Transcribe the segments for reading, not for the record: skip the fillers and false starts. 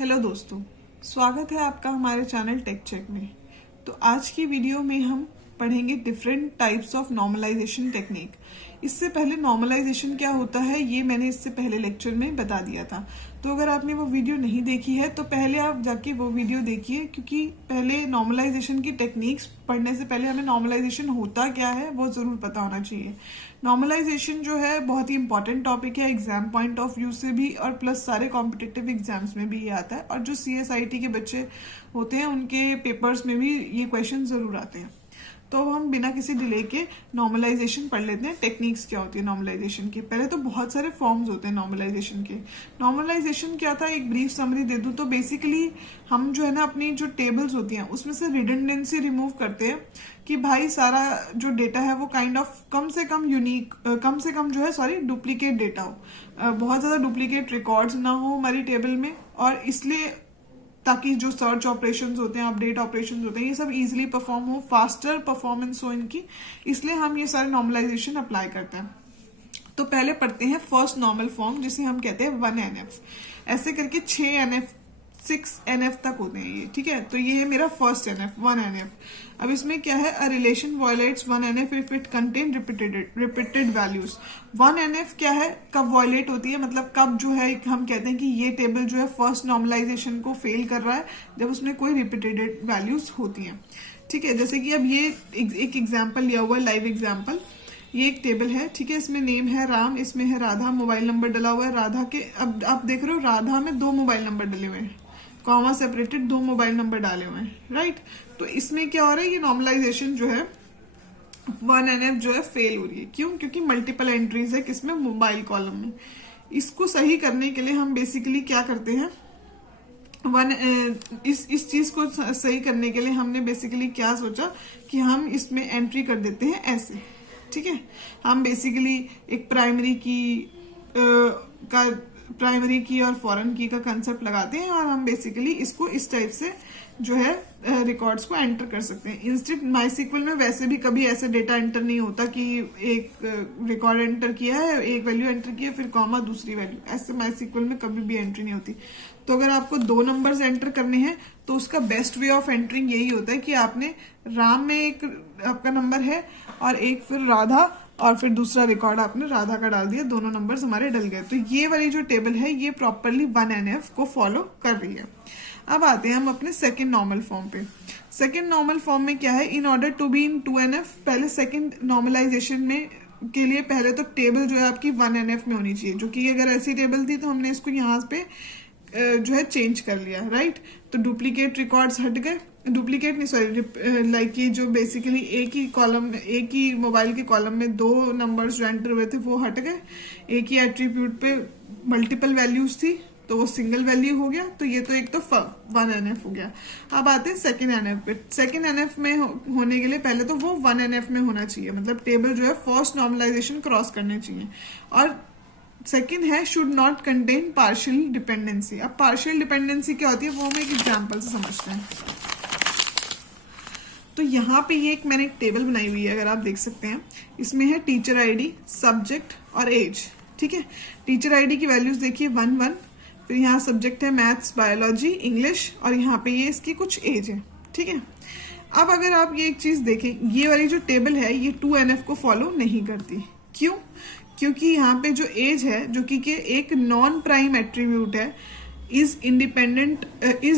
Hello दोस्तों, स्वागत है आपका हमारे चैनल टेक चेक में। तो आज की वीडियो में हम पढ़ेंगे different types of normalization technique. इससे पहले नॉर्मलाइजेशन क्या होता है ये मैंने इससे पहले लेक्चर में बता दिया था। तो अगर आपने वो वीडियो नहीं देखी है तो पहले आप जाके वो वीडियो देखिए, क्योंकि पहले नॉर्मलाइजेशन की टेक्निक्स पढ़ने से पहले हमें नॉर्मलाइजेशन होता क्या है वो जरूर पता होना चाहिए। नॉर्मलाइजेशन जो है बहुत ही इंपॉर्टेंट टॉपिक है एग्जाम पॉइंट ऑफ व्यू से भी, और प्लस सारे कॉम्पिटिटिव एग्जाम्स में भी ये आता है, और जो CSIT के बच्चे होते हैं उनके पेपर्स में भी ये क्वेश्चन जरूर आते हैं। तो हम बिना किसी डिले के नॉर्मलाइजेशन पढ़ लेते हैं। टेक्निक्स क्या होती है नॉर्मलाइजेशन की। पहले तो बहुत सारे फॉर्म्स होते हैं नॉर्मलाइजेशन के। नॉर्मलाइजेशन क्या था, एक ब्रीफ समरी दे दूं तो बेसिकली हम जो है ना अपनी जो टेबल्स होती हैं उसमें से रिडंडेंसी रिमूव करते हैं कि भाई सारा जो डेटा है वो काइंड ऑफ कम से कम डुप्लीकेट डेटा हो, बहुत ज्यादा डुप्लीकेट रिकॉर्ड्स ना हो हमारी टेबल में, और इसलिए ताकि जो सर्च ऑपरेशंस होते हैं, अपडेट ऑपरेशंस होते हैं, ये सब इजीली परफॉर्म हो, फास्टर परफॉर्मेंस हो इनकी, इसलिए हम ये सारे नॉर्मलाइजेशन अप्लाई करते हैं। तो पहले पढ़ते हैं फर्स्ट नॉर्मल फॉर्म, जिसे हम कहते हैं 1NF। ऐसे करके 6NF 6NF तक होते हैं ये, ठीक है। तो ये है मेरा फर्स्ट NF 1NF। अब इसमें क्या है, a relation violets 1NF if it contain repeated values. 1NF क्या है, कब वायलेट होती है, मतलब कब जो है हम कहते हैं कि ये टेबल जो है फर्स्ट नॉर्मलाइजेशन को फेल कर रहा है, जब उसमें कोई रिपीटेड वैल्यूज होती हैं, ठीक है। जैसे कि अब ये एक एग्जाम्पल लिया हुआ है, लाइव एग्जाम्पल। ये एक टेबल है, ठीक है, इसमें नेम है राम, इसमें है राधा, मोबाइल नंबर डला हुआ है राधा के। अब आप देख रहे हो राधा में 2 मोबाइल नंबर डले हुए हैं, कॉमा सेपरेटेड 2 मोबाइल नंबर डाले हुए हैं, राइट। तो इसमें क्या हो रहा है, ये नॉर्मलाइजेशन जो है 1NF जो है फेल हो रही है। क्यों? क्योंकि मल्टीपल एंट्रीज है किसमें, मोबाइल कॉलम में। इसको सही करने के लिए हम बेसिकली क्या करते हैं, इस चीज को सही करने के लिए हमने बेसिकली क्या सोचा कि हम इसमें एंट्री कर देते हैं ऐसे, ठीक है। हम बेसिकली एक प्राइमरी की और फॉरेन की का कंसेप्ट लगाते हैं, और हम बेसिकली इसको इस टाइप से जो है रिकॉर्ड्स को एंटर कर सकते हैं। इंस्टेंट माईसीक्वल में वैसे भी कभी ऐसे डेटा एंटर नहीं होता कि एक रिकॉर्ड एंटर किया है, एक वैल्यू एंटर किया, फिर कॉमा दूसरी वैल्यू, ऐसे माईसीक्वल में कभी भी एंट्री नहीं होती। तो अगर आपको 2 नंबर्स एंटर करने हैं तो उसका बेस्ट वे ऑफ एंटरिंग यही होता है कि आपने राम में एक आपका नंबर है और एक फिर राधा, और फिर दूसरा रिकॉर्ड आपने राधा का डाल दिया, दोनों नंबर्स हमारे डल गए। तो ये वाली जो टेबल है ये प्रॉपरली 1NF को फॉलो कर रही है। अब आते हैं हम अपने सेकंड नॉर्मल फॉर्म पे। सेकंड नॉर्मल फॉर्म में क्या है, in order to be in 2NF, पहले सेकंड नॉर्मलाइजेशन में के लिए पहले तो टेबल जो है आपकी 1NF में होनी चाहिए, जो कि अगर ऐसी टेबल थी तो हमने इसको यहाँ पे जो है चेंज कर लिया, राइट। तो डुप्लीकेट रिकॉर्ड्स हट गए, डुप्लीकेट नहीं सॉरी लाइक ये जो बेसिकली एक ही मोबाइल के कॉलम में 2 नंबर्स जो एंटर हुए थे वो हट गए। एक ही एट्रीब्यूट पे मल्टीपल वैल्यूज थी तो वो सिंगल वैल्यू हो गया। तो ये तो एक तो 1NF हो गया। अब आते हैं सेकेंड NF पे। सेकेंड NF में होने के लिए पहले तो वो 1NF में होना चाहिए, मतलब टेबल जो है फर्स्ट नॉर्मलाइजेशन क्रॉस करने चाहिए। और सेकेंड है should not contain partial dependency. अब पार्शियल डिपेंडेंसी क्या होती है वो हम एक एग्जाम्पल से समझते हैं। तो यहाँ पे ये मैंने एक टेबल बनाई हुई है, अगर आप देख सकते हैं, इसमें है टीचर आईडी, सब्जेक्ट और एज, ठीक है। टीचर आईडी की वैल्यूज देखिए 1 फिर यहाँ सब्जेक्ट है मैथ्स, बायोलॉजी, इंग्लिश, और यहाँ पे ये इसकी कुछ एज है, ठीक है। अब अगर आप ये एक चीज देखें, ये वाली जो टेबल है ये 2NF को फॉलो नहीं करती। क्यों? क्योंकि यहाँ पे जो एज है जो कि एक नॉन प्राइम एट्रीब्यूट है, is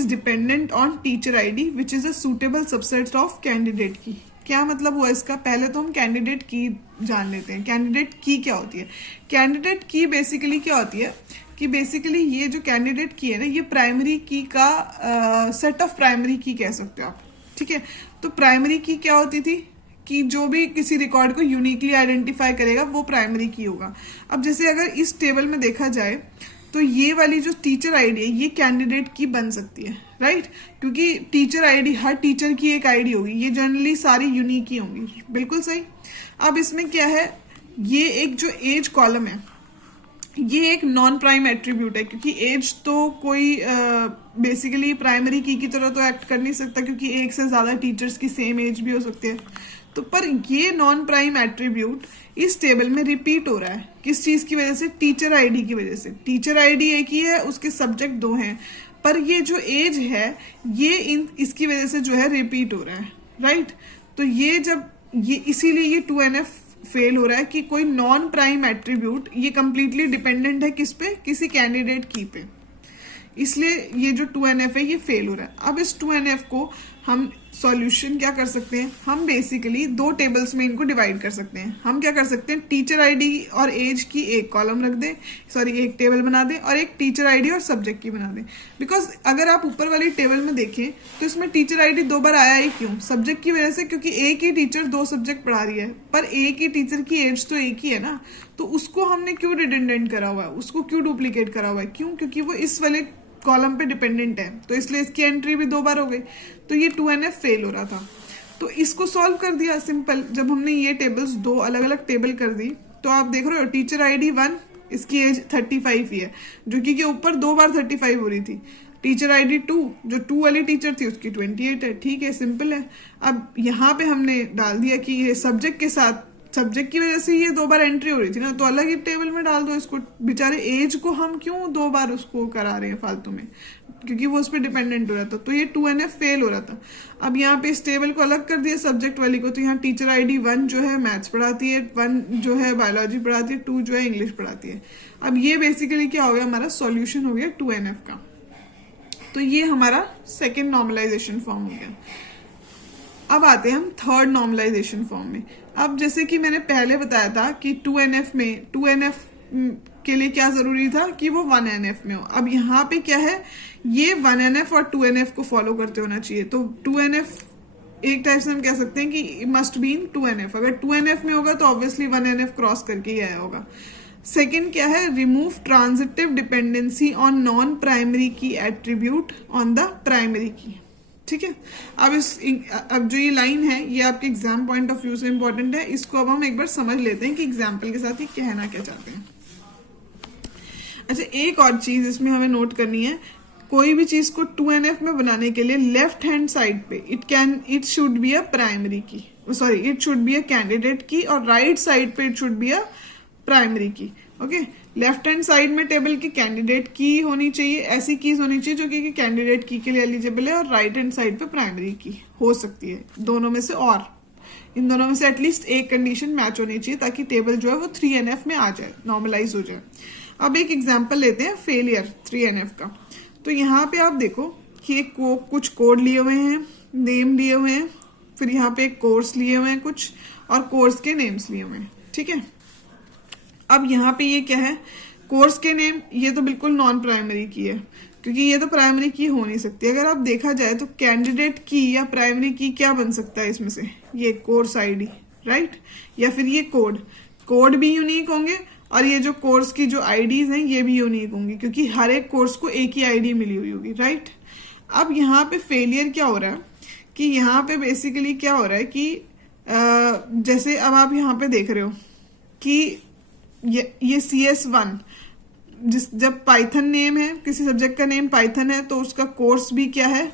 dependent on teacher ID which is a suitable subset of candidate की। क्या मतलब हुआ इसका, पहले तो हम कैंडिडेट की जान लेते हैं। कैंडिडेट की क्या होती है, कैंडिडेट की बेसिकली क्या होती है कि बेसिकली ये जो कैंडिडेट की है ना, ये प्राइमरी की का सेट ऑफ प्राइमरी की कह सकते हो आप, ठीक है। तो प्राइमरी की क्या होती थी कि जो भी किसी रिकॉर्ड को यूनिकली आइडेंटिफाई करेगा वो प्राइमरी की होगा। अब जैसे अगर इस टेबल में देखा जाए तो ये वाली जो टीचर आईडी है ये कैंडिडेट की बन सकती है, राइट, क्योंकि टीचर आईडी हर टीचर की एक आईडी होगी, ये जनरली सारी यूनिक ही होंगी, बिल्कुल सही। अब इसमें क्या है, ये एक जो एज कॉलम है ये एक नॉन प्राइम एट्रीब्यूट है, क्योंकि एज तो कोई बेसिकली प्राइमरी की तरह तो एक्ट कर नहीं सकता, क्योंकि एक से ज्यादा टीचर्स की सेम एज भी हो सकती है। तो पर ये नॉन प्राइम एट्रीब्यूट इस टेबल में रिपीट हो रहा है, किस चीज की वजह से? टीचर आईडी की वजह से। टीचर आईडी एक ही है, उसके सब्जेक्ट दो हैं, पर ये जो एज है ये इसकी वजह से जो है रिपीट हो रहा है, राइट। तो ये इसीलिए ये 2NF फेल हो रहा है कि कोई नॉन प्राइम एट्रीब्यूट ये कंप्लीटली डिपेंडेंट है किस पे? किसी कैंडिडेट की पे, इसलिए ये जो 2NF है ये फेल हो रहा है। अब इस 2NF को हम सॉल्यूशन क्या कर सकते हैं? हम बेसिकली दो टेबल्स में इनको डिवाइड कर सकते हैं। हम क्या कर सकते हैं? टीचर आईडी और एज की एक कॉलम रख दें, एक टेबल बना दें, और एक टीचर आईडी और सब्जेक्ट की बना दें। बिकॉज अगर आप ऊपर वाली टेबल में देखें तो इसमें टीचर आईडी 2 बार आया ही क्यों? सब्जेक्ट की वजह से, क्योंकि एक ही टीचर 2 सब्जेक्ट पढ़ा रही है, पर एक ही टीचर की एज तो एक ही है ना, तो उसको हमने क्यों रिडंडेंट करा हुआ है, उसको क्यों डुप्लीकेट करा हुआ है? क्यों? क्योंकि वो इस वाले कॉलम पे डिपेंडेंट है, तो इसलिए इसकी एंट्री भी 2 बार हो गई। तो ये 2NF फेल हो रहा था। तो इसको सॉल्व कर दिया सिंपल। जब हमने ये टेबल्स 2 अलग अलग टेबल कर दी, तो आप देख रहे हो टीचर आईडी 1, इसकी एज 35 ही है, जो कि ऊपर 2 बार 35 हो रही थी। टीचर आईडी 2, जो 2 वाली टीचर थी, उसकी 28 है। ठीक है, सिंपल है। अब यहाँ पे हमने डाल दिया कि ये सब्जेक्ट के साथ, सब्जेक्ट की वजह से ये 2 बार एंट्री हो रही थी ना, तो अलग ही टेबल में डाल दो इसको। बेचारे एज को हम क्यों 2 बार उसको करा रहे हैं फालतू में, क्योंकि वो उस पर डिपेंडेंट हो रहा था। तो ये 2NF फेल हो रहा था। अब यहाँ पे इस टेबल को अलग कर दिया सब्जेक्ट वाली को, तो यहाँ टीचर आईडी 1 जो है मैथ्स पढ़ाती है, 1 जो है बायोलॉजी पढ़ाती है, 2 जो है इंग्लिश पढ़ाती है। अब ये बेसिकली क्या हो गया? हमारा सॉल्यूशन हो गया 2NF का। तो ये हमारा सेकेंड नॉर्मलाइजेशन फॉर्म हो गया। अब आते हैं हम थर्ड नॉर्मलाइजेशन फॉर्म में। अब जैसे कि मैंने पहले बताया था कि 2NF के लिए क्या जरूरी था कि वो 1NF में हो। अब यहाँ पे क्या है? ये 1NF और 2NF को फॉलो करते होना चाहिए। तो 2NF एक टाइप से हम कह सकते हैं कि मस्ट बी इन 2NF। अगर 2NF में होगा तो ऑब्वियसली 1NF क्रॉस करके ही आया होगा। सेकेंड क्या है? Remove transitive dependency on non primary की एट्रीब्यूट ऑन द प्राइमरी की। ठीक है। अब जो ये लाइन है ये आपके एग्जाम पॉइंट ऑफ व्यू से इंपॉर्टेंट है। इसको अब हम एक बार समझ लेते हैं कि एग्जाम्पल के साथ ये कहना क्या चाहते हैं। अच्छा, एक और चीज इसमें हमें नोट करनी है। कोई भी चीज को 2NF में बनाने के लिए लेफ्ट हैंड साइड पे it should be a primary key, sorry it should be a candidate key, और राइट साइड पे it should be a primary key. Okay, left hand side में टेबल की कैंडिडेट की होनी चाहिए, ऐसी keys होनी चाहिए जो कि कैंडिडेट की के लिए एलिजिबल है, और राइट हैंड साइड पे प्राइमरी की हो सकती है। दोनों में से, और इन दोनों में से एटलीस्ट एक कंडीशन मैच होनी चाहिए ताकि टेबल जो है वो 3NF में आ जाए, नॉर्मलाइज हो जाए। अब एक एग्जाम्पल लेते हैं फेलियर 3NF का। तो यहाँ पे आप देखो कि कुछ कोड लिए हुए हैं, नेम लिए हुए हैं, फिर यहाँ पे एक कोर्स लिए हुए हैं कुछ, और कोर्स के नेम्स लिए हुए हैं। ठीक है। अब यहाँ पे ये क्या है? कोर्स के नेम, ये तो बिल्कुल नॉन प्राइमरी की है, क्योंकि ये तो प्राइमरी की हो नहीं सकती। अगर आप देखा जाए तो कैंडिडेट की या प्राइमरी की क्या बन सकता है इसमें से? ये कोर्स आईडी, राइट, या फिर ये कोड भी यूनिक होंगे, और ये जो कोर्स की जो आईडीज हैं ये भी यूनिक होंगी, क्योंकि हर एक कोर्स को एक ही आईडी मिली हुई होगी, राइट। अब यहाँ पे फेलियर क्या हो रहा है कि यहाँ पे बेसिकली क्या हो रहा है कि जैसे अब आप यहाँ पे देख रहे हो कि ये CS1 जब पाइथन नेम है, किसी सब्जेक्ट का नेम पाइथन है, तो उसका कोर्स भी क्या है?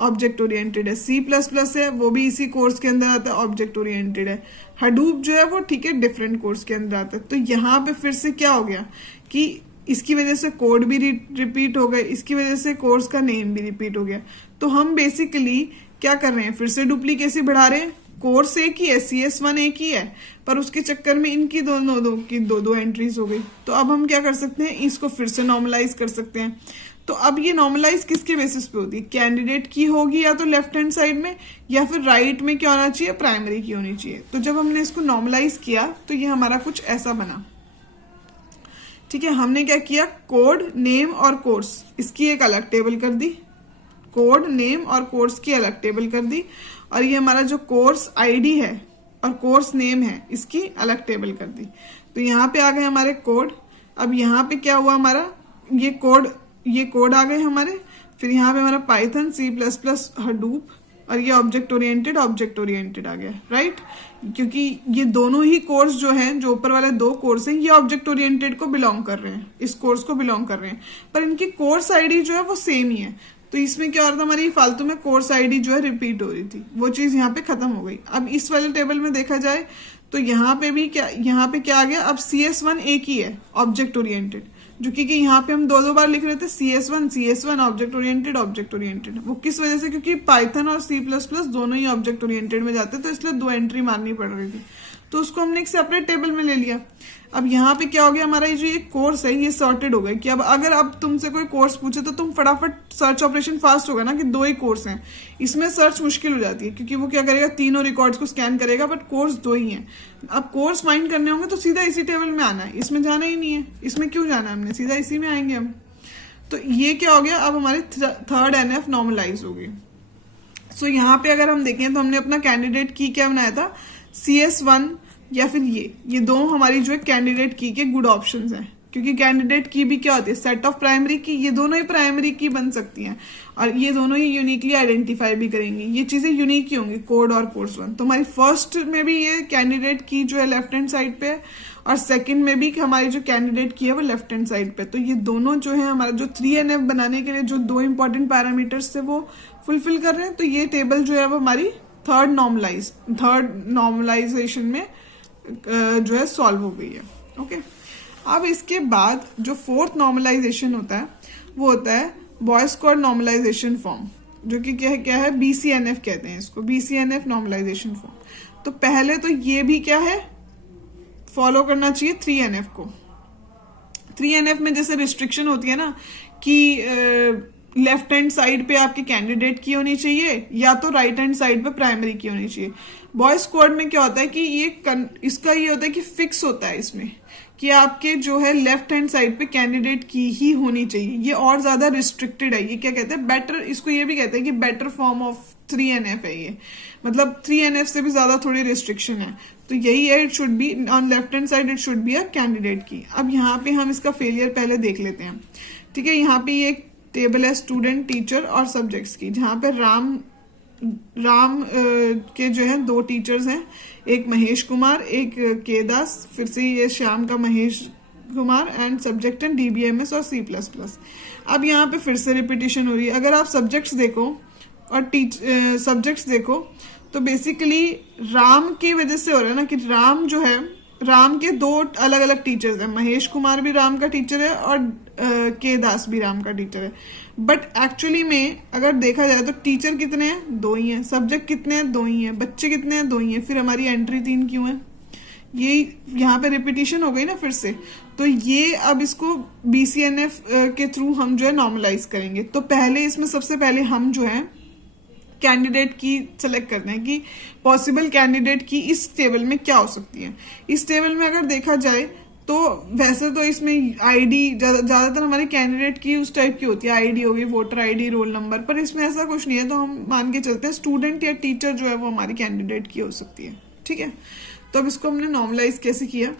ऑब्जेक्ट ओरिएंटेड है। C++ है, वो भी इसी कोर्स के अंदर आता है, ऑब्जेक्ट ओरिएंटेड है। हडूप जो है वो ठीक है डिफरेंट कोर्स के अंदर आता है। तो यहाँ पे फिर से क्या हो गया कि इसकी वजह से कोड भी रिपीट हो गए, इसकी वजह से कोर्स का नेम भी रिपीट हो गया। तो हम बेसिकली क्या कर रहे हैं? फिर से डुप्लीकेसी बढ़ा रहे हैं। कोर्स एक ही है, CS1 एक ही है, पर उसके चक्कर में इनकी दो एंट्रीज हो गई। तो अब हम क्या कर सकते हैं? इसको फिर से नॉर्मलाइज कर सकते हैं। तो अब ये नॉर्मलाइज किसके बेसिस पे होती है? कैंडिडेट की होगी या तो लेफ्ट हैंड साइड में, या फिर राइट में क्या होना चाहिए? प्राइमरी की होनी चाहिए। तो जब हमने इसको नॉर्मलाइज किया तो ये हमारा कुछ ऐसा बना। ठीक है, हमने क्या किया? कोड, नेम और कोर्स, इसकी एक अलग टेबल कर दी, कोड, नेम और कोर्स की अलग टेबल कर दी, और ये हमारा जो कोर्स आईडी है और कोर्स नेम है इसकी अलग टेबल कर दी। तो यहाँ पे आ गए हमारे कोड। अब यहाँ पे क्या हुआ? हमारा ये कोड आ गए हमारे। फिर यहाँ पे हमारा पाइथन, C++, हडूप, और ये ऑब्जेक्ट ओरिएंटेड आ गया, राइट। क्योंकि ये दोनों ही कोर्स जो हैं, जो ऊपर वाले 2 कोर्स हैं, ये ऑब्जेक्ट ओरिएंटेड को बिलोंग कर रहे हैं, इस कोर्स को बिलोंग कर रहे हैं, पर इनकी कोर्स आईडी जो है वो सेम ही है। तो इसमें क्या हो रहा था? हमारी फालतू में कोर्स आईडी जो है रिपीट हो रही थी, वो चीज यहाँ पे खत्म हो गई। अब इस वाले टेबल में देखा जाए तो यहाँ पे क्या आ गया, अब CS1 एक ही है, ऑब्जेक्ट ओरिएंटेड, जो कि यहाँ पे हम दो बार लिख रहे थे CS1 ऑब्जेक्ट ओरिएंटेड। वो किस वजह से, क्योंकि पाइथन और C++ दोनों ही ऑब्जेक्ट ओरिएंटेड में जाते हैं, तो इसलिए 2 एंट्री मारनी पड़ रही थी, तो उसको हमने एक सेपरेट टेबल में ले लिया। अब यहाँ पे क्या हो गया, हमारा ये जो ये कोर्स है ये सॉर्टेड हो गया कि अब अगर अब तुमसे कोई कोर्स पूछे तो तुम फटाफट सर्च ऑपरेशन फास्ट होगा ना, कि 2 ही कोर्स हैं, इसमें सर्च मुश्किल हो जाती है, क्योंकि वो क्या करेगा, तीनों रिकॉर्ड्स को स्कैन करेगा, बट कोर्स 2 ही हैं। अब कोर्स फाइंड करने होंगे तो सीधा इसी टेबल में आना है, इसमें जाना ही नहीं है, इसमें क्यों जाना है, हमने सीधा इसी में आएंगे हम। तो ये क्या हो गया, अब हमारी 3rd NF नॉर्मलाइज हो गई। सो यहाँ पे अगर हम देखें तो हमने अपना कैंडिडेट की क्या बनाया था, CS1 या फिर ये 2 हमारी जो है कैंडिडेट की के गुड ऑप्शंस हैं, क्योंकि कैंडिडेट की भी क्या होती है, सेट ऑफ प्राइमरी की, ये दोनों ही प्राइमरी की बन सकती हैं और ये दोनों ही यूनिकली आइडेंटिफाई भी करेंगी, ये चीजें यूनिक ही होंगी, कोड और कोर्स 1। तो हमारी फर्स्ट में भी ये कैंडिडेट की जो है लेफ्ट हैंड साइड पे है, और सेकंड में भी हमारी जो कैंडिडेट की है वो लेफ्ट हैंड साइड पे। तो ये दोनों जो है हमारा जो 3NF बनाने के लिए जो 2 इंपॉर्टेंट पैरामीटर्स थे वो फुलफिल कर रहे हैं। तो ये टेबल जो है वो हमारी थर्ड नॉर्मलाइजेशन में जो है सॉल्व हो गई है। ओके, अब इसके बाद जो 4th नॉर्मलाइजेशन होता है वो होता है बॉयज कोड नॉर्मलाइजेशन फॉर्म, जो कि क्या है BCNF कहते हैं इसको, BCNF नॉर्मलाइजेशन फॉर्म। तो पहले तो ये भी क्या है, फॉलो करना चाहिए 3NF को। 3NF में जैसे रिस्ट्रिक्शन होती है ना कि लेफ्ट हैंड साइड पे आपके कैंडिडेट की होनी चाहिए या तो राइट हैंड साइड पे प्राइमरी की होनी चाहिए। बॉयज कोड में क्या होता है कि इसका ये होता है कि फिक्स होता है इसमें कि आपके जो है लेफ्ट हैंड साइड पे कैंडिडेट की ही होनी चाहिए। ये और ज्यादा रिस्ट्रिक्टेड है, ये क्या कहते हैं बेटर, इसको ये भी कहते हैं कि बेटर फॉर्म ऑफ 3NF है ये, मतलब 3NF से भी ज्यादा थोड़ी रिस्ट्रिक्शन है। तो यही है, it should be on left hand side, it should be a candidate की। अब यहाँ पे हम इसका फेलियर पहले देख लेते हैं। ठीक है, यहाँ पे ये टेबल है स्टूडेंट, टीचर और सब्जेक्ट्स की, जहाँ पे राम के जो है 2 टीचर्स हैं, एक महेश कुमार, एक के दास, फिर से ये श्याम का Mahesh Kumar, and subject and DBMS और C++। अब यहाँ पे फिर से रिपीटिशन हो रही है। अगर आप सब्जेक्ट्स देखो और सब्जेक्ट्स देखो तो बेसिकली राम की वजह से हो रहा है ना, कि राम जो है, राम के 2 अलग अलग टीचर्स हैं, महेश कुमार भी राम का टीचर है और के दास भी राम का टीचर है। बट एक्चुअली में अगर देखा जाए तो टीचर कितने हैं, 2 ही हैं, सब्जेक्ट कितने हैं, 2 ही हैं, बच्चे कितने हैं, 2 ही हैं, फिर हमारी एंट्री 3 क्यों है, ये यहाँ पे रिपीटिशन हो गई ना फिर से। तो ये अब इसको BCNF के थ्रू हम जो है नॉर्मलाइज करेंगे। तो पहले इसमें सबसे पहले हम जो है कैंडिडेट की सेलेक्ट करते हैं कि पॉसिबल कैंडिडेट की इस टेबल में क्या हो सकती है। इस टेबल में अगर देखा जाए तो वैसे तो इसमें आईडी ज्यादातर हमारी कैंडिडेट की उस टाइप की होती है, आईडी होगी, वोटर आईडी, रोल नंबर, पर इसमें ऐसा कुछ नहीं है। तो हम मान के चलते हैं स्टूडेंट या टीचर जो है वो हमारी कैंडिडेट की हो सकती है। ठीक है, तो अब इसको हमने नॉर्मलाइज कैसे किया,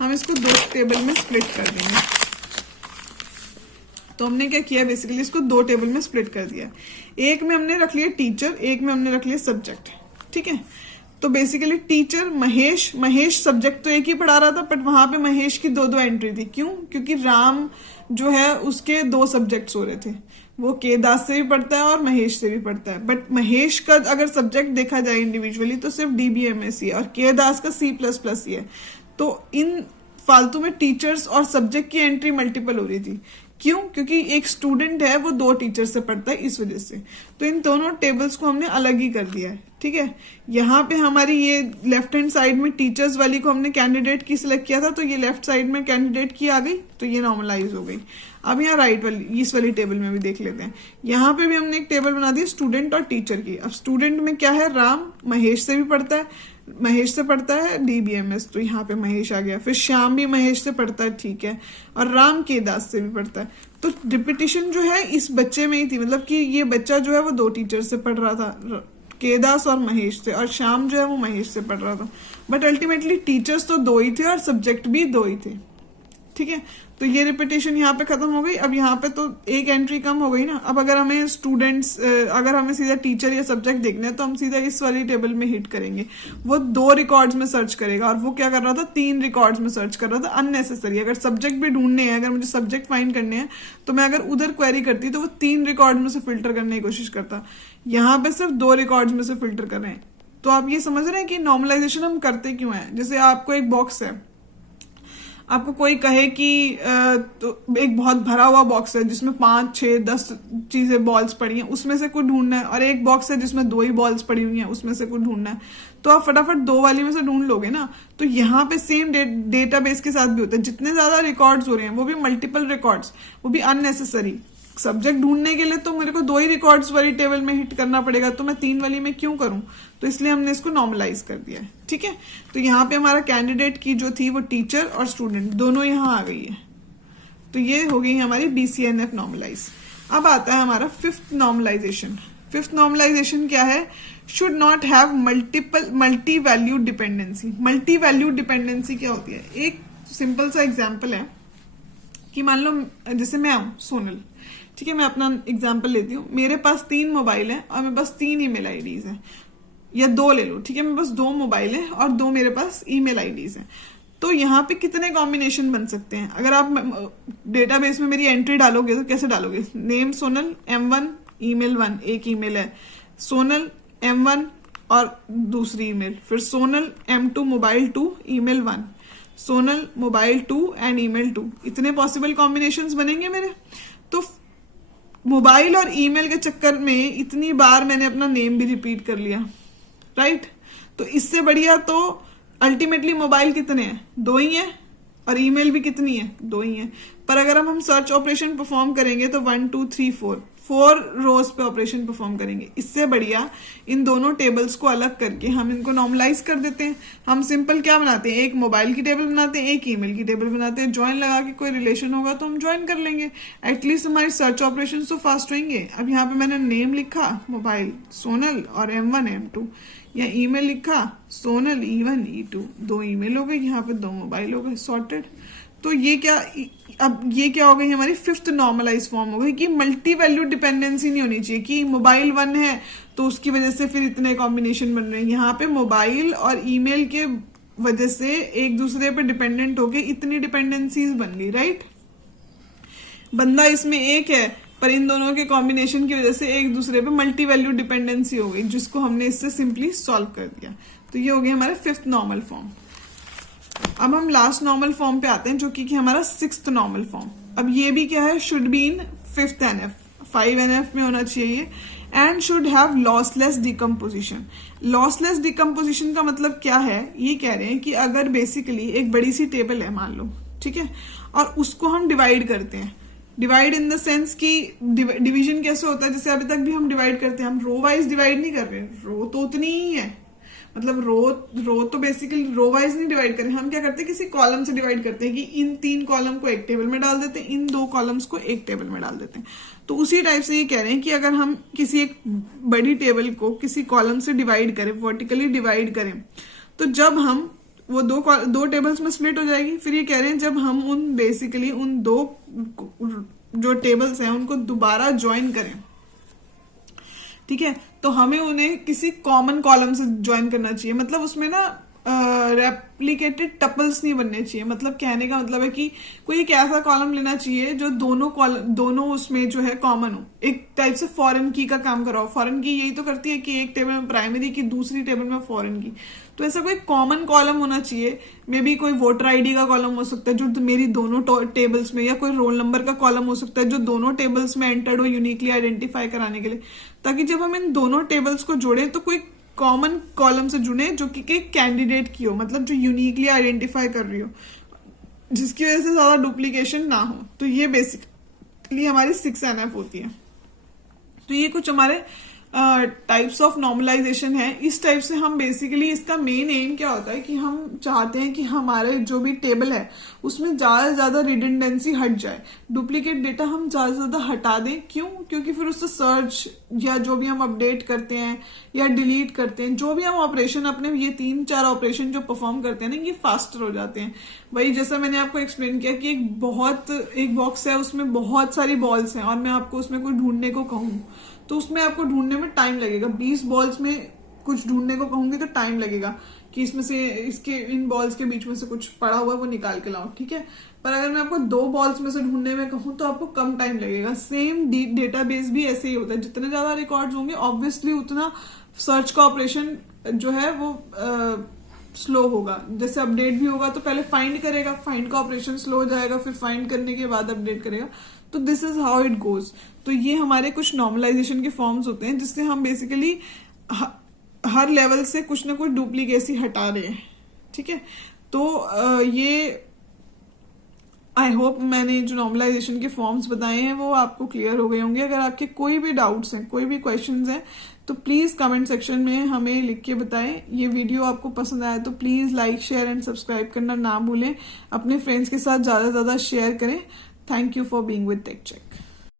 हम इसको 2 टेबल में स्प्लिट कर देंगे। तो हमने क्या किया, बेसिकली इसको 2 टेबल में स्प्लिट कर दिया। एक में हमने रख लिया टीचर, एक में हमने रख लिया सब्जेक्ट। ठीक है, तो बेसिकली टीचर महेश सब्जेक्ट तो एक ही पढ़ा रहा था, बट वहां पे महेश की 2 एंट्री थी। क्यों? क्योंकि राम जो है उसके 2 सब्जेक्ट्स हो रहे थे, वो के दास से भी पढ़ता है और महेश से भी पढ़ता है। बट महेश का अगर सब्जेक्ट देखा जाए इंडिविजुअली तो सिर्फ DBMS ही है और के दास का C++ ही है। तो इन फालतू में टीचर्स और सब्जेक्ट की एंट्री मल्टीपल हो रही थी। क्यों? क्योंकि एक स्टूडेंट है वो 2 टीचर से पढ़ता है, इस वजह से। तो इन दोनों टेबल्स को हमने अलग ही कर दिया है। ठीक है, यहाँ पे हमारी ये लेफ्ट हैंड साइड में टीचर्स वाली को हमने कैंडिडेट की सिलेक्ट किया था, तो ये लेफ्ट साइड में कैंडिडेट की आ गई, तो ये नॉर्मलाइज हो गई। अब यहाँ राइट वाली, इस वाली टेबल में भी देख लेते हैं। यहाँ पे भी हमने एक टेबल बना दी स्टूडेंट और टीचर की। अब स्टूडेंट में क्या है, राम महेश से भी पढ़ता है, DBMS, तो यहाँ पे महेश आ गया। फिर श्याम भी महेश से पढ़ता है, ठीक है, और राम के दास से भी पढ़ता है। तो रिपीटिशन जो है इस बच्चे में ही थी, मतलब कि ये बच्चा जो है वो 2 टीचर से पढ़ रहा था, केदास और महेश से, और श्याम जो है वो महेश से पढ़ रहा था। बट अल्टीमेटली टीचर्स तो 2 ही थे और सब्जेक्ट भी 2 ही थे। ठीक है, तो ये रिपीटेशन यहाँ पे खत्म हो गई। अब यहाँ पे तो एक एंट्री कम हो गई ना। अब अगर हमें अगर हमें सीधा टीचर या सब्जेक्ट देखना है तो हम सीधा इस वाली टेबल में हिट करेंगे। वो 2 रिकॉर्ड्स में सर्च करेगा और वो क्या कर रहा था, 3 रिकॉर्ड्स में सर्च कर रहा था अननेसेसरी। अगर सब्जेक्ट भी ढूंढने हैं, अगर मुझे सब्जेक्ट फाइंड करने हैं, तो मैं अगर उधर क्वेरी करती तो वो 3 रिकॉर्ड में से फिल्टर करने की कोशिश करता। यहाँ पे सिर्फ 2 रिकॉर्ड्स में से फिल्टर कर रहे हैं। तो आप ये समझ रहे हैं कि नॉर्मलाइजेशन हम करते क्यों है। जैसे आपको एक बॉक्स है, आपको कोई कहे कि तो एक बहुत भरा हुआ बॉक्स है जिसमें 5, 6, 10 चीजें बॉल्स पड़ी हैं, उसमें से कुछ ढूंढना है, और एक बॉक्स है जिसमें 2 ही बॉल्स पड़ी हुई हैं, उसमें से कुछ ढूंढना है, तो आप फटाफट 2 वाली में से ढूंढ लोगे ना। तो यहाँ पे सेम डेटाबेस के साथ भी होता है, जितने ज्यादा रिकॉर्ड्स हो रहे हैं, वो भी मल्टीपल रिकॉर्ड्स, वो भी अननेसेसरी। सब्जेक्ट ढूंढने के लिए तो मेरे को 2 ही रिकॉर्ड्स वाली टेबल में हिट करना पड़ेगा, तो मैं 3 वाली में क्यों करूं। तो इसलिए हमने इसको नॉर्मलाइज कर दिया है। ठीक है, तो यहाँ पे हमारा कैंडिडेट की जो थी वो टीचर और स्टूडेंट दोनों यहाँ आ गई है। तो ये हो गई हमारी BCNF नॉर्मलाइज। अब आता है हमारा फिफ्थ नॉर्मलाइजेशन। फिफ्थ नॉर्मलाइजेशन क्या है? Should not have multi value dependency. Multi value dependency क्या होती है? एक सिंपल सा एग्जाम्पल है कि मान लो जैसे मैं हूं सोनल, ठीक है, मैं अपना एग्जाम्पल लेती हूँ। मेरे पास 3 मोबाइल है और मेरे पास 3 ईमेल आईडीज है, या 2 ले लो, ठीक है, मेरे पास 2 मोबाइल है और 2 मेरे पास ईमेल आईडीज है। तो यहाँ पे कितने कॉम्बिनेशन बन सकते हैं? अगर आप डेटाबेस में मेरी एंट्री डालोगे तो कैसे डालोगे? नेम सोनल M1 ईमेल 1, एक ईमेल है, सोनल M1 और दूसरी ईमेल, फिर Sonal M2 mobile 2 email 1, Sonal mobile 2 and email 2। इतने पॉसिबल कॉम्बिनेशंस बनेंगे मेरे। तो मोबाइल और ईमेल के चक्कर में इतनी बार मैंने अपना नेम भी रिपीट कर लिया, राइट। तो इससे बढ़िया तो अल्टीमेटली मोबाइल कितने हैं? 2 ही हैं, और ईमेल भी कितनी है? 2 ही है। पर अगर हम सर्च ऑपरेशन परफॉर्म करेंगे तो 1 2 3 4 रोज पे ऑपरेशन परफॉर्म करेंगे। इससे बढ़िया इन दोनों टेबल्स को अलग करके हम इनको नॉर्मलाइज कर देते हैं। हम सिंपल क्या बनाते हैं? एक मोबाइल की टेबल बनाते हैं, एक ईमेल की टेबल बनाते हैं, ज्वाइन लगा के कोई रिलेशन होगा तो हम ज्वाइन कर लेंगे। एटलीस्ट हमारी सर्च ऑपरेशन तो फास्ट होंगे। अब यहाँ पे मैंने नेम लिखा मोबाइल सोनल और M1 M2, या ईमेल लिखा सोनल E1 E2, 2 ईमेल हो गई, यहाँ पे 2 मोबाइल हो गए, सॉर्टेड। तो ये क्या, अब ये क्या हो गई? हमारी फिफ्थ नॉर्मलाइज फॉर्म हो गई कि मल्टी वैल्यू डिपेंडेंसी नहीं होनी चाहिए कि मोबाइल 1 है तो उसकी वजह से फिर इतने कॉम्बिनेशन बन रहे हैं। यहाँ पे मोबाइल और ईमेल के वजह से एक दूसरे पे डिपेंडेंट होके इतनी डिपेंडेंसीज बन गई, राइट। बंदा इसमें एक है पर इन दोनों के कॉम्बिनेशन की वजह से एक दूसरे पे मल्टी वैल्यू डिपेंडेंसी हो गई, जिसको हमने इससे सिंपली सॉल्व कर दिया। तो ये हो गया हमारे फिफ्थ नॉर्मल फॉर्म। अब हम लास्ट नॉर्मल फॉर्म पे आते हैं जो कि हमारा सिक्स्थ नॉर्मल फॉर्म। अब ये भी क्या है? Should be in 5th NF, 5 NF में होना चाहिए, and should have lossless decomposition. Lossless decomposition का मतलब क्या है? ये कह रहे हैं कि अगर बेसिकली एक बड़ी सी टेबल है मान लो, ठीक है, और उसको हम डिवाइड करते हैं। डिवाइड इन द सेंस कि डिवीजन कैसे होता है? जैसे अभी तक भी हम डिवाइड करते हैं, हम रो वाइज डिवाइड नहीं कर रहे, रो तो उतनी ही है, मतलब रो तो बेसिकली रो वाइज नहीं डिवाइड करें, हम क्या करते हैं किसी कॉलम से डिवाइड करते हैं कि इन 3 कॉलम को एक टेबल में डाल देते हैं, इन 2 कॉलम्स को एक टेबल में डाल देते हैं। तो उसी टाइप से ये कह रहे हैं कि अगर हम किसी एक बड़ी टेबल को किसी कॉलम से डिवाइड करें, वर्टिकली डिवाइड करें, तो जब हम वो दो टेबल्स में स्प्लिट हो जाएगी। फिर ये कह रहे हैं जब हम उन 2 जो टेबल्स हैं उनको दोबारा ज्वाइन करें, ठीक है, तो हमें उन्हें किसी कॉमन कॉलम से ज्वाइन करना चाहिए। मतलब उसमें ना रेप्लिकेटेड टपल्स नहीं बनने चाहिए। मतलब कहने का मतलब है कि कोई एक ऐसा कॉलम लेना चाहिए जो दोनों उसमें जो है कॉमन हो। एक टाइप से फॉरेन की का काम कराओ। फॉरेन की यही तो करती है कि एक टेबल में प्राइमरी की, दूसरी टेबल में फॉरेन की। तो ऐसा कोई कॉमन कॉलम होना चाहिए। मे बी कोई वोटर आईडी का कॉलम हो सकता है जो मेरी दोनों टेबल्स में, या कोई रोल नंबर का कॉलम हो सकता है जो दोनों टेबल्स में एंटर्ड हो, यूनिकली आइडेंटिफाई कराने के लिए, ताकि जब हम इन दोनों टेबल्स को जोड़ें तो कोई कॉमन कॉलम से जुड़े जो कि कैंडिडेट की हो, मतलब जो यूनिकली आइडेंटिफाई कर रही हो, जिसकी वजह से ज्यादा डुप्लीकेशन ना हो। तो ये बेसिकली हमारी 6 NF होती है। तो ये कुछ हमारे टाइप्स ऑफ नॉर्मलाइजेशन है। इस टाइप से हम बेसिकली, इसका मेन एम क्या होता है कि हम चाहते हैं कि हमारे जो भी टेबल है उसमें ज्यादा से ज्यादा रिडंडेंसी हट जाए, डुप्लीकेट डेटा हम ज्यादा से ज्यादा हटा दें। क्यों? क्योंकि फिर उससे सर्च या जो भी हम अपडेट करते हैं या डिलीट करते हैं, जो भी हम ऑपरेशन अपने ये 3-4 ऑपरेशन जो परफॉर्म करते हैं ना, ये फास्टर हो जाते हैं। वही जैसा मैंने आपको एक्सप्लेन किया कि एक बॉक्स है, उसमें बहुत सारी बॉल्स हैं और मैं आपको उसमें कुछ ढूंढने को कहूँ तो उसमें आपको ढूंढने में टाइम लगेगा। 20 बॉल्स में कुछ ढूंढने को कहूंगी तो टाइम लगेगा कि इसमें से इन बॉल्स के बीच में से कुछ पड़ा हुआ है वो निकाल के लाओ, ठीक है। पर अगर मैं आपको 2 बॉल्स में से ढूंढने में कहूँ तो आपको कम टाइम लगेगा। सेम डेटाबेस भी ऐसे ही होता है, जितने ज्यादा रिकॉर्ड्स होंगे ऑब्वियसली उतना सर्च का ऑपरेशन जो है वो स्लो होगा। जैसे अपडेट भी होगा तो पहले फाइंड करेगा, फाइंड का ऑपरेशन स्लो हो जाएगा, फिर फाइंड करने के बाद अपडेट करेगा। तो this is how it goes. तो ये हमारे कुछ नॉर्मलाइजेशन के फॉर्म्स होते हैं जिससे हम बेसिकली हर लेवल से कुछ ना कुछ डुप्लीकेसी हटा रहे हैं। ठीक है, तो ये आई होप मैंने जो नॉर्मलाइजेशन के फॉर्म्स बताए हैं वो आपको क्लियर हो गए होंगे। अगर आपके कोई भी डाउट्स हैं, कोई भी क्वेश्चंस हैं, तो प्लीज कमेंट सेक्शन में हमें लिख के बताएं। ये वीडियो आपको पसंद आया तो please like, share and subscribe करना ना भूलें। अपने फ्रेंड्स के साथ ज्यादा से ज्यादा शेयर करें। Thank you for being with Tech check.